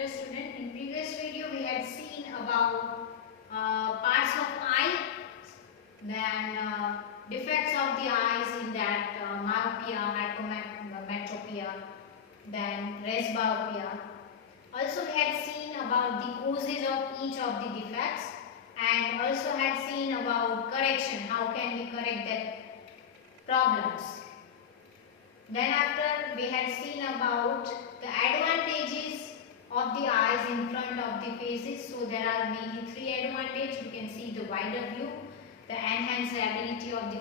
Hello student, in previous video we had seen about parts of eye, then defects of the eyes in that myopia, hypometropia, then presbyopia. Also we had seen about the causes of each of the defects and also had seen about correction, how can we correct that problems. Then after we had seen about the advantages of the eyes in front of the faces. So there are mainly three advantages. You can see the wider view, the enhanced ability of the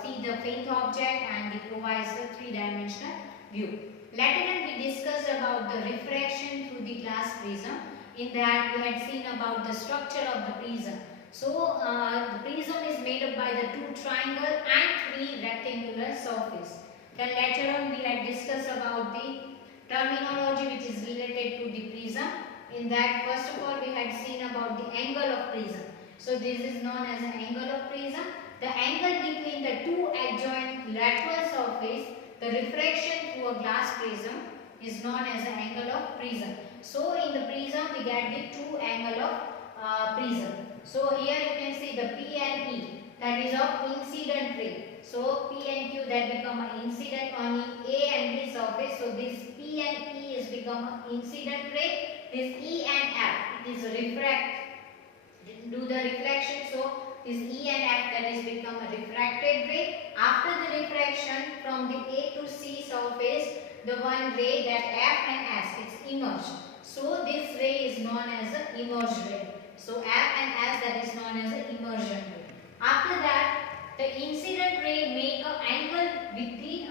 see the faint object, and it provides a three-dimensional view. Later on we discussed about the refraction through the glass prism. In that we had seen about the structure of the prism. So the prism is made up by the two triangle and three rectangular surface. Then later on we had discussed about the terminology which is related to the prism. In that, first of all we had seen about the angle of prism. So this is known as an angle of prism. The angle between the two adjoint lateral surface, the refraction through a glass prism, is known as an angle of prism. So in the prism we get the two angle of prism. So here you can see the P and E, that is of incident ray. So P and Q that become an incident on A and B surface. So this P and E is become an incident ray. This E and F, it is refract, do the reflection. So this E and F that is become a refracted ray. After the refraction from the A to C surface, the one ray that F and S, it's emerged. So this ray is known as an emerged ray. So F and S, that is known as an immersion ray. After that, the incident ray make an angle with the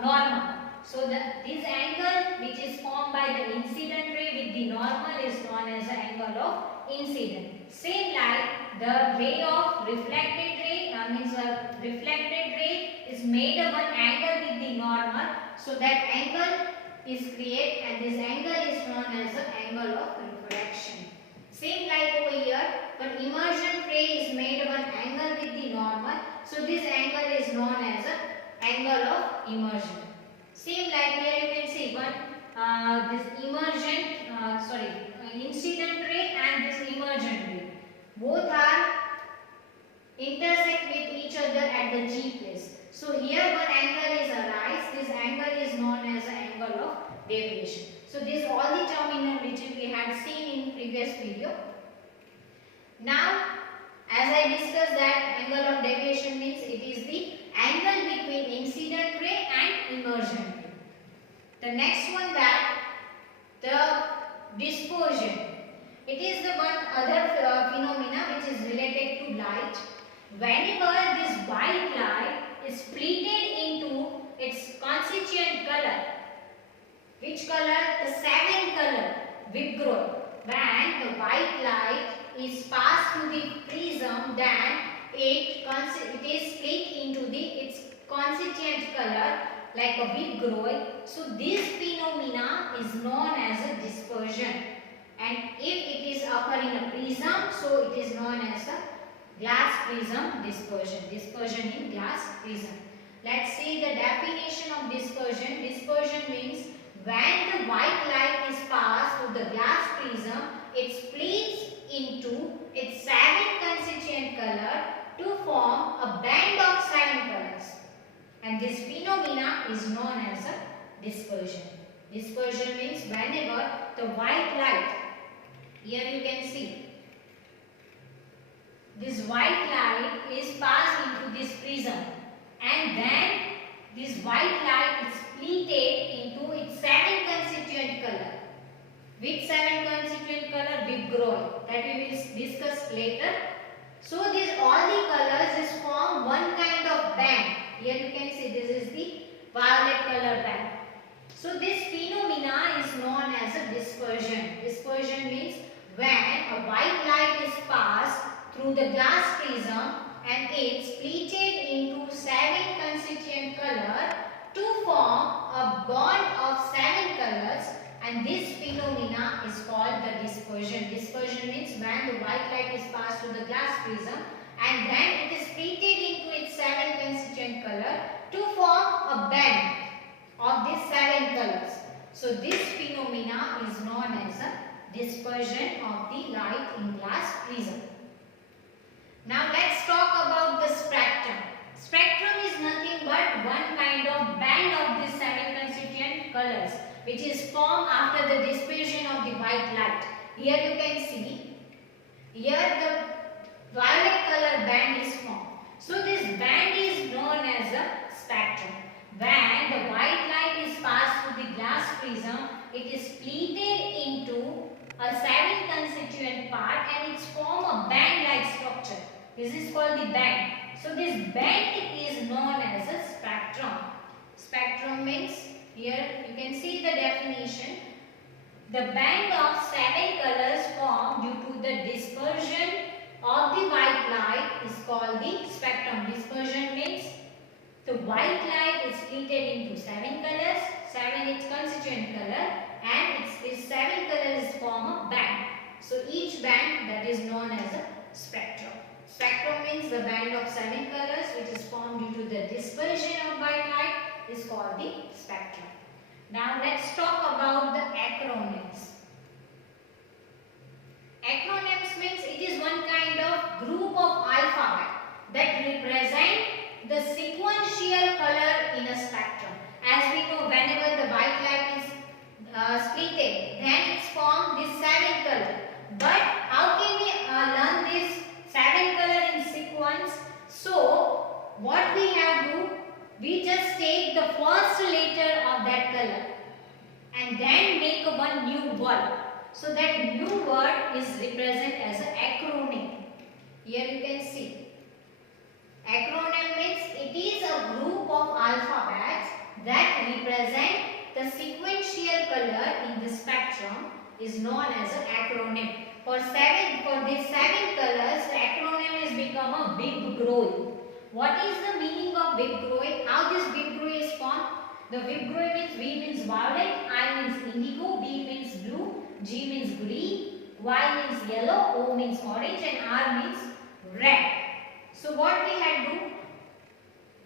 normal. So this angle which is formed by the incident ray with the normal is known as the angle of incident. Same like the ray of reflected ray, means a reflected ray is made of an angle with the normal. So that angle is created and this angle is known as the angle of refraction. Same like over here, but immersion ray is made of an angle with the normal. So this angle is known as an angle of immersion. Same like here you can see one this incident ray and this immersion ray. Both are intersect with each other at the G place. So here one angle is arise. This angle is known as an angle of deviation. So this all the terminology we had seen in previous video. Now, as I discussed that angle of deviation means it is the angle between incident ray and immersion ray. The next one that the dispersion. It is the one other phenomena which is related to light. Whenever this white light is splitted into its constituent color. Which color? The seventh color, Vigro. When the white light is passed through the prism, then it is split into its constituent color like a Vigro. So this phenomena is known as a dispersion. And if it is occur in a prism, so it is known as a glass prism dispersion. Dispersion in glass prism. Let's see the definition of dispersion. Dispersion means when the white light is passed through the glass prism, it splits into its seven constituent color to form a band of seven colors. And this phenomena is known as a dispersion. Dispersion means whenever the white light, here you can see, this white light is passed into this prism and then this white light is splitted into its seven constituent color. Which seven constituent color? Vigro. That we will discuss later. So this all the colors is form one kind of band. Here you can see this is the violet color band. So this phenomena is known as a dispersion. Dispersion means when a white light is passed through the glass prism and it's splitted into seven constituent color to form a bond of seven colors, and this phenomena is called the dispersion. Dispersion means when the white light is passed through the glass prism and then it is splitted into its seven constituent color to form a band of these seven colors. So this phenomena phenomena is known as a dispersion of the light in glass prism. Now let's talk about the spectrum. Spectrum is nothing but one kind of band of the 7 constituent colors which is formed after the dispersion of the white light. Here you can see, here the violet color band is formed. So this band is known as a spectrum. When the white light is passed through the glass prism, it is split into a 7 constituent part and it's form a band-like structure. This is called the band. So this band is known as a spectrum. Spectrum means, here you can see the definition. The band of 7 colors formed due to the dispersion of the white light is called the spectrum. Dispersion means the white light is split into 7 colors, 7 its constituent color, and these 7 colors form a band. So each band that is known as a spectrum. Spectrum means the band of 7 colors which is formed due to the dispersion of white light is called the spectrum. Now let's talk about the acronyms. Acronyms means it is one kind of group of alphabet that represent the sequential color in a spectrum. As we know, whenever the white light is splitted, then it's formed this 7 color. But how can we learn this 7 color in sequence? So what we have to do, we just take the first letter of that color and then make one new word. So that new word is represented as an acronym. Here you can see. Acronym means it is a group of alphabets that represent the sequential color in the spectrum is known as an acronym. For these 7 colors, the acronym is become a Vibgruy. What is the meaning of Vibgruy? How this Vibgruy is formed? The Vibgruy means V means violet, I means indigo, B means blue, G means green, Y means yellow, O means orange, and R means red. So what we had to do?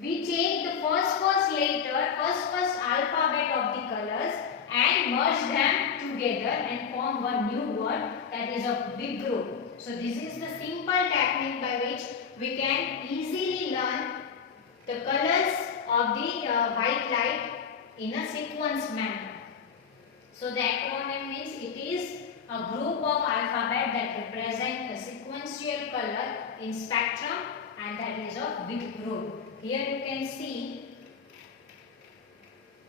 We take the first letter, first alphabet of the colors and merge them together and form one new word, that is a Vibgruy. So this is the simple technique by which we can easily learn the colors of the white light in a sequence manner. So the acronym means it is a group of alphabet that represent a sequential color in spectrum, and that is a Vibgruy. Here you can see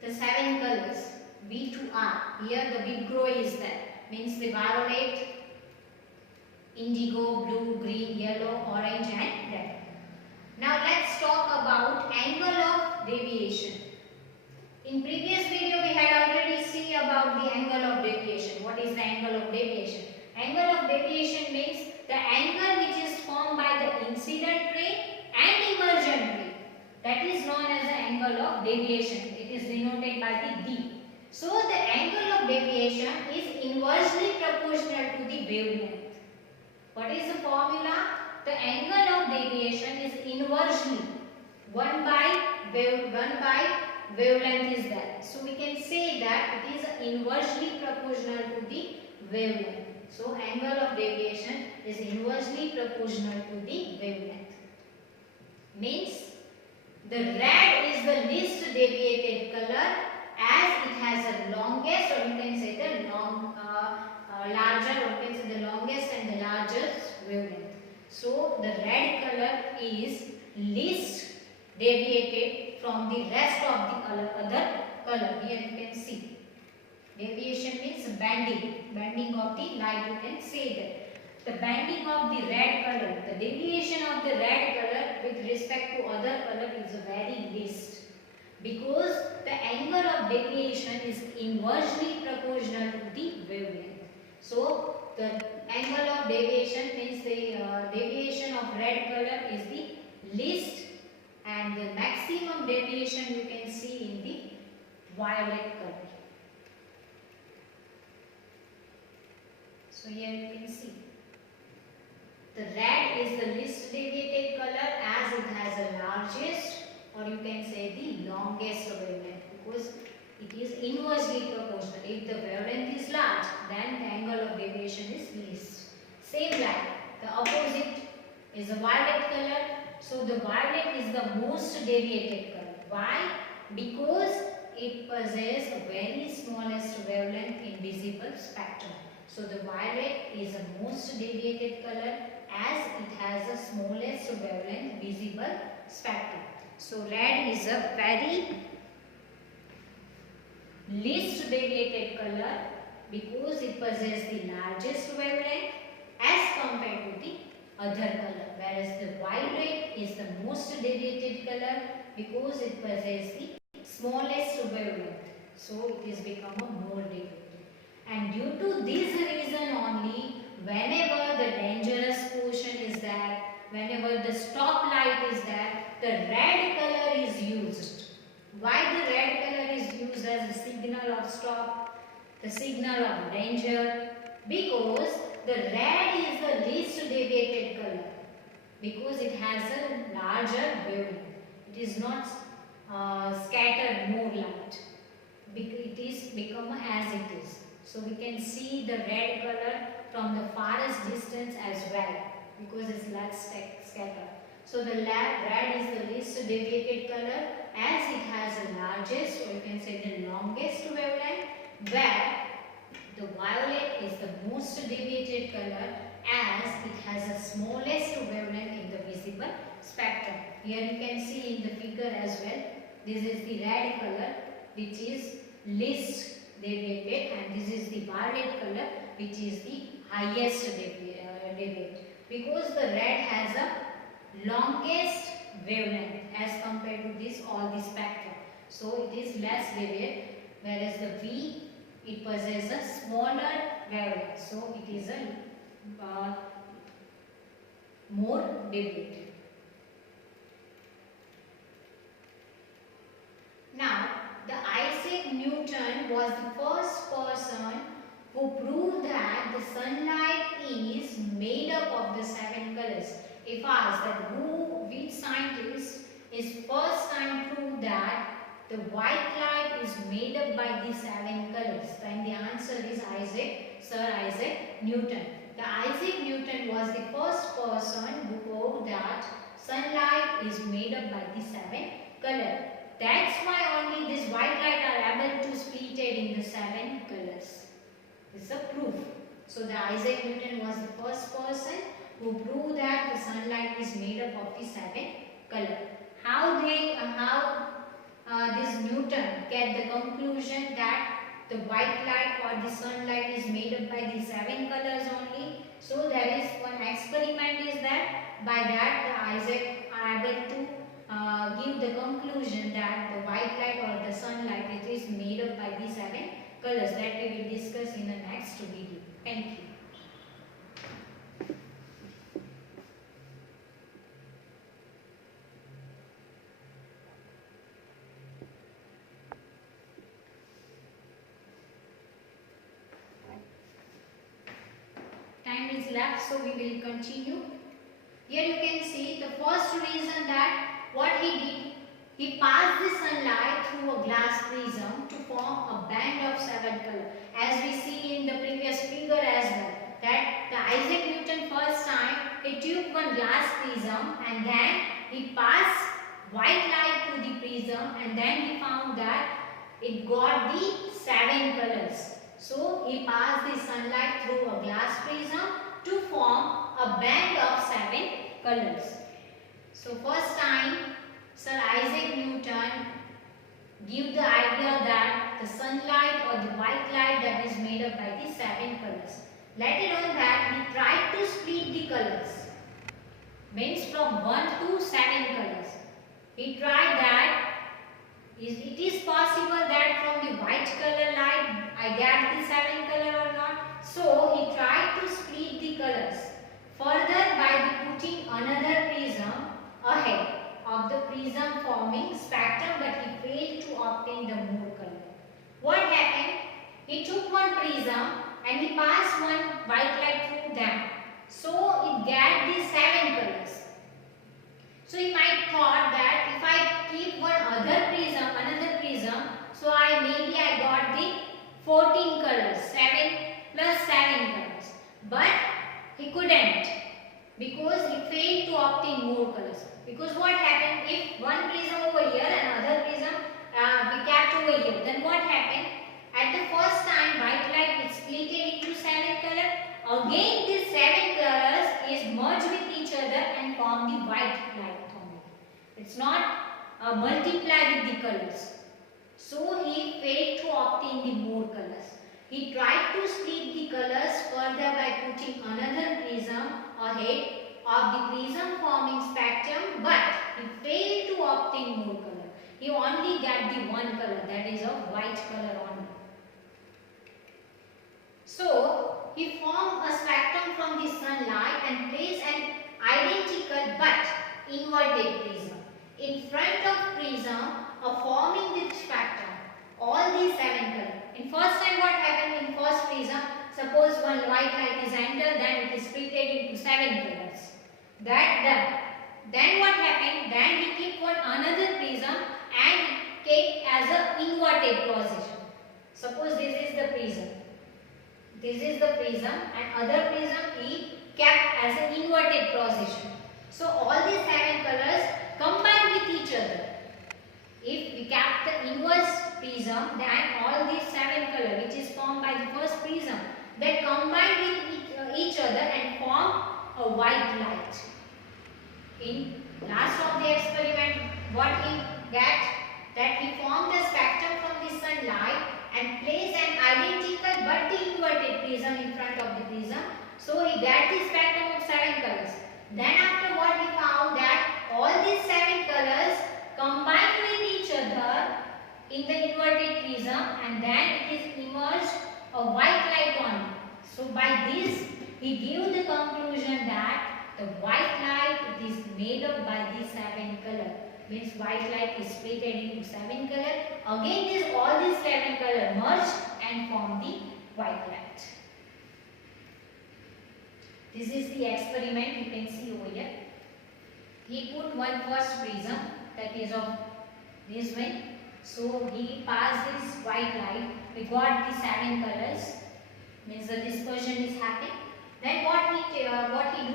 the 7 colors V to R. Here the Vibgruy is there. Means the violet, indigo, blue, green, yellow, orange and red. Now let's talk about angle of deviation. In previous video we had already seen about the angle of deviation. What is the angle of deviation? Angle of deviation means the angle which is formed by the incident ray and emergent ray. That is known as the angle of deviation. It is denoted by the D. So the angle of deviation is inversely proportional to the wavelength. What is the formula? The angle of deviation is inversely 1 by wavelength is there. So we can say that it is inversely proportional to the wavelength. So angle of deviation is inversely proportional to the wavelength. Means the red is the least deviated color as it has the longest, or you can say the larger, or you can say the longest and the largest wavelength. So the red color is least deviated from the rest of the other color. Here you can see. Deviation means bending of the light, you can say that. The bending of the red color, the deviation of the red color with respect to other color is very least, because the angle of deviation is inversely proportional to the wavelength. So the angle of deviation means the deviation of red color is the least, and the maximum deviation you can see in the violet color. So here you can see the red is the least deviated color as it has the largest, or you can say the longest wavelength, because it is inversely proportional. If the wavelength is violet color. So the violet is the most deviated color. Why? Because it possesses a very smallest wavelength in visible spectrum. So the violet is the most deviated color as it has the smallest wavelength visible spectrum. So red is a very least deviated color because it possesses the largest wavelength as compared to the other color, whereas the violet is the most deviated color because it possesses the smallest wavelength. So it is become a more deviated. And due to this reason only, whenever the dangerous portion is there, whenever the stop light is there, the red color is used. Why the red color is used as a signal of stop, the signal of danger? Because the red is the least deviated color because it has a larger wavelength. It is not scattered more light. It is become as it is. So we can see the red color from the farthest distance as well because it's less scattered. So the red is the least deviated color as it has the largest, or you can say the longest wavelength, where the violet is the most deviated color as it has the smallest wavelength in the visible spectrum. Here you can see in the figure as well. This is the red color which is least deviated, and this is the violet color which is the highest deviated because the red has a longest wavelength as compared to this all the spectrum. So it is less deviated, whereas the V, it possesses a smaller wavelength. So it is a more deviated. Now, the Isaac Newton was the first person who proved that the sunlight is made up of the 7 colors. If asked that which scientist is first time proved that the white light is made up by the 7 colors, then the answer is Sir Isaac Newton. The Isaac Newton was the first person who proved that sunlight is made up by the 7 colors. That's why only this white light are able to split it in the 7 colors. This is a proof. So the Isaac Newton was the first person who proved that the sunlight is made up of the 7 colors. How this Newton get the conclusion that the white light or the sunlight is made up by the 7 colors only? So there is one experiment is that by that the Isaac are able to give the conclusion that the white light or the sunlight it is made up by the 7 colors. That we will discuss in the next video. Thank you. Time is left, so we will continue. Here you can see the first reason that what he did, he passed the sunlight through a glass prism to form a band of 7 colors. As we see in the previous figure as well, that the Isaac Newton first time he took one glass prism and then he passed white light to the prism and then he found that it got the 7 colors. So he passed the sunlight through a glass prism to form a band of 7 colors. So first time Sir Isaac Newton give the idea that the sunlight or the white light that is made up by the 7 colors. Later on that he tried to split the colors, means from 1 to 7 colors. He tried that it is possible that from the white color light I get the 7 color or not. So he tried to split the colors further by putting another prism ahead of the prism forming spectrum, but he failed to obtain the more color. What happened? He took one prism and he passed one white light through them. So it got the 7 colors. So he might thought that if I keep one another prism, so maybe I got the 14 colors, 7 plus 7 colors. But he couldn't. because he failed to obtain more colors. Because what happened, if one prism over here and other prism we kept over here, then what happened? At the first time white light is split into 7 colors. Again these 7 colors is merged with each other and form the white light only. It's not multiply with the colors. So he failed to obtain the more colors. He tried to split the colors further by putting another prism ahead of the prism forming spectrum, but he failed to obtain more color. He only got the one color, that is a white color only. So he formed a spectrum from the sunlight and placed an identical but inverted prism in front of prism forming the spectrum. All these 7 colors. In first time what happened in first prism? Suppose one white light is entered, then it is split into 7 colors. That done. Then what happened? Then he keep one another prism and kept as a inverted position. Suppose this is the prism. This is the prism and other prism he kept as an inverted position. So all these 7 colors combine with each other. If we kept the inverse prism, then all these 7 colors which is formed by the first prism, that combine with each other and form a white light. In last of the experiment, what he get? That he formed the spectrum from the sunlight and placed an identical but the inverted prism in front of the prism. So he got the spectrum of 7 colors. Then afterward he found that all these 7 colors combine with each other in the inverted prism and then it is emerged a white light only. So by this he gave the conclusion that the white light is made up by the 7 colors. Means white light is split into 7 colors. Again all these 7 colors merge and form the white light. This is the experiment you can see over here. He put one first prism that is of this way. So he passed this white light. We got the 7 colors. Means the dispersion is happening. Then what he do?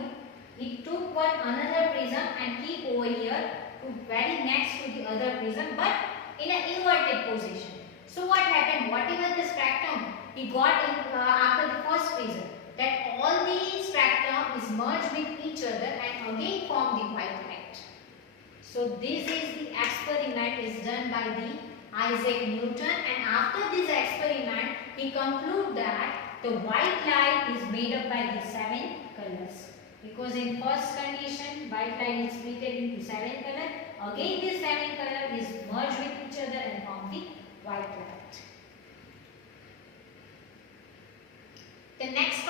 He took one another prism and keep over here to very next to the other prism, but in an inverted position. So what happened? Whatever the spectrum he got in, after the first prism, that all the spectrum is merged with each other and again form the white light. So this is the experiment is done by the Isaac Newton, and after this experiment he conclude that the white light is made up by the 7 colors. Because in first condition white light is split into 7 colors. Again this 7 color is merged with each other and form the white light. The next